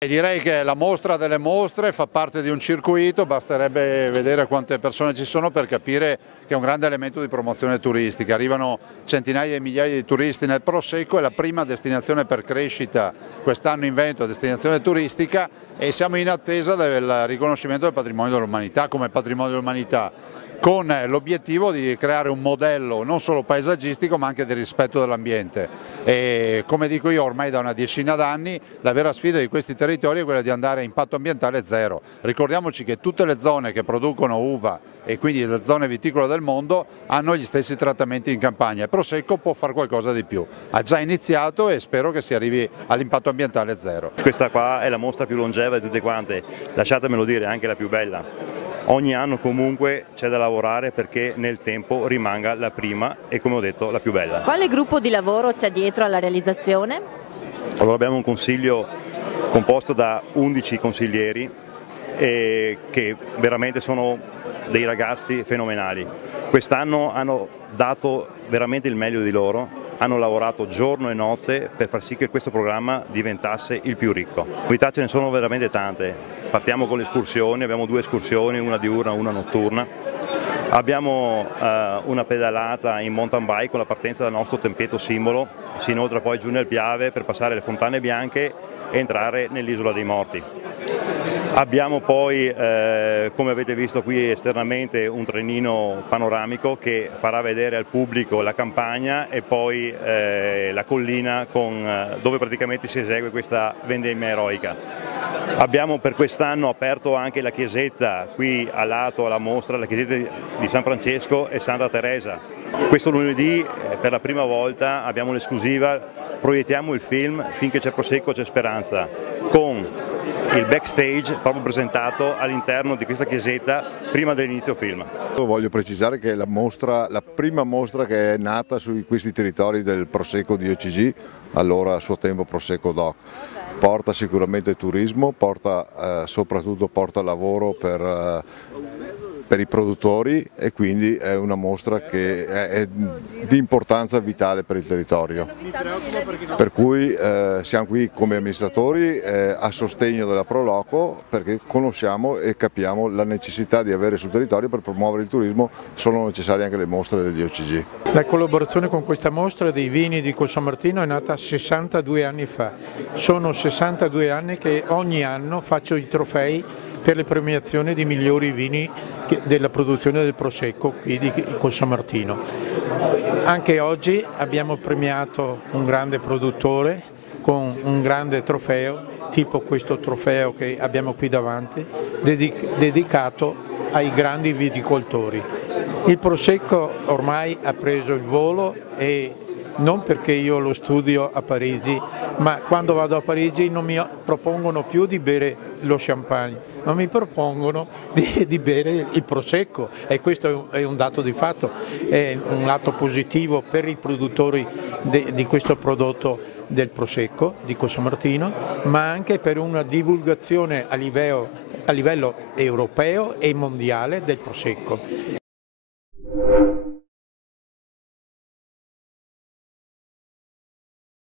E direi che la mostra delle mostre fa parte di un circuito, basterebbe vedere quante persone ci sono per capire che è un grande elemento di promozione turistica. Arrivano centinaia di migliaia di turisti nel Prosecco, è la prima destinazione per crescita quest'anno in Veneto, destinazione turistica, e siamo in attesa del riconoscimento del patrimonio dell'umanità come patrimonio dell'umanità, con l'obiettivo di creare un modello non solo paesaggistico ma anche di rispetto dell'ambiente. E come dico io ormai da una decina d'anni, la vera sfida di questi territori è quella di andare a impatto ambientale zero. Ricordiamoci che tutte le zone che producono uva e quindi le zone viticole del mondo hanno gli stessi trattamenti in campagna e Prosecco può fare qualcosa di più. Ha già iniziato e spero che si arrivi all'impatto ambientale zero. Questa qua è la mostra più longeva di tutte quante, lasciatemelo dire, anche la più bella. Ogni anno comunque c'è da lavorare perché nel tempo rimanga la prima e, come ho detto, la più bella. Quale gruppo di lavoro c'è dietro alla realizzazione? Allora, abbiamo un consiglio composto da 11 consiglieri che veramente sono dei ragazzi fenomenali. Quest'anno hanno dato veramente il meglio di loro, hanno lavorato giorno e notte per far sì che questo programma diventasse il più ricco. Novità ce ne sono veramente tante. Partiamo con le escursioni, abbiamo 2 escursioni, una diurna e una notturna. Abbiamo una pedalata in mountain bike con la partenza dal nostro tempietto simbolo, si inoltra poi giù nel Piave per passare le Fontane Bianche e entrare nell'Isola dei Morti. Abbiamo poi, come avete visto qui esternamente, un trenino panoramico che farà vedere al pubblico la campagna e poi la collina dove praticamente si esegue questa vendemmia eroica. Abbiamo per quest'anno aperto anche la chiesetta qui a lato alla mostra, la chiesetta di San Francesco e Santa Teresa. Questo lunedì per la prima volta abbiamo l'esclusiva, proiettiamo il film Finché c'è Prosecco c'è speranza, con il backstage proprio presentato all'interno di questa chiesetta prima dell'inizio film. Voglio precisare che è la prima mostra che è nata su questi territori del Prosecco di OCG, allora a suo tempo Prosecco Doc. Porta sicuramente turismo, soprattutto porta lavoro per i produttori e quindi è una mostra che è di importanza vitale per il territorio. Per cui siamo qui come amministratori a sostegno della Proloco perché conosciamo e capiamo la necessità di avere sul territorio per promuovere il turismo, sono necessarie anche le mostre degli OCG. La collaborazione con questa mostra dei vini di Cossamartino è nata 62 anni fa. Sono 62 anni che ogni anno faccio i trofei per le premiazioni di migliori vini della produzione del Prosecco qui di Cossamartino. Anche oggi abbiamo premiato un grande produttore con un grande trofeo, tipo questo trofeo che abbiamo qui davanti, dedicato ai grandi viticoltori. Il Prosecco ormai ha preso il volo e non perché io lo studio a Parigi, ma quando vado a Parigi non mi propongono più di bere lo champagne, ma mi propongono di bere il Prosecco e questo è un dato di fatto, è un lato positivo per i produttori di questo prodotto del Prosecco di Cossamartino, ma anche per una divulgazione a livello europeo e mondiale del Prosecco.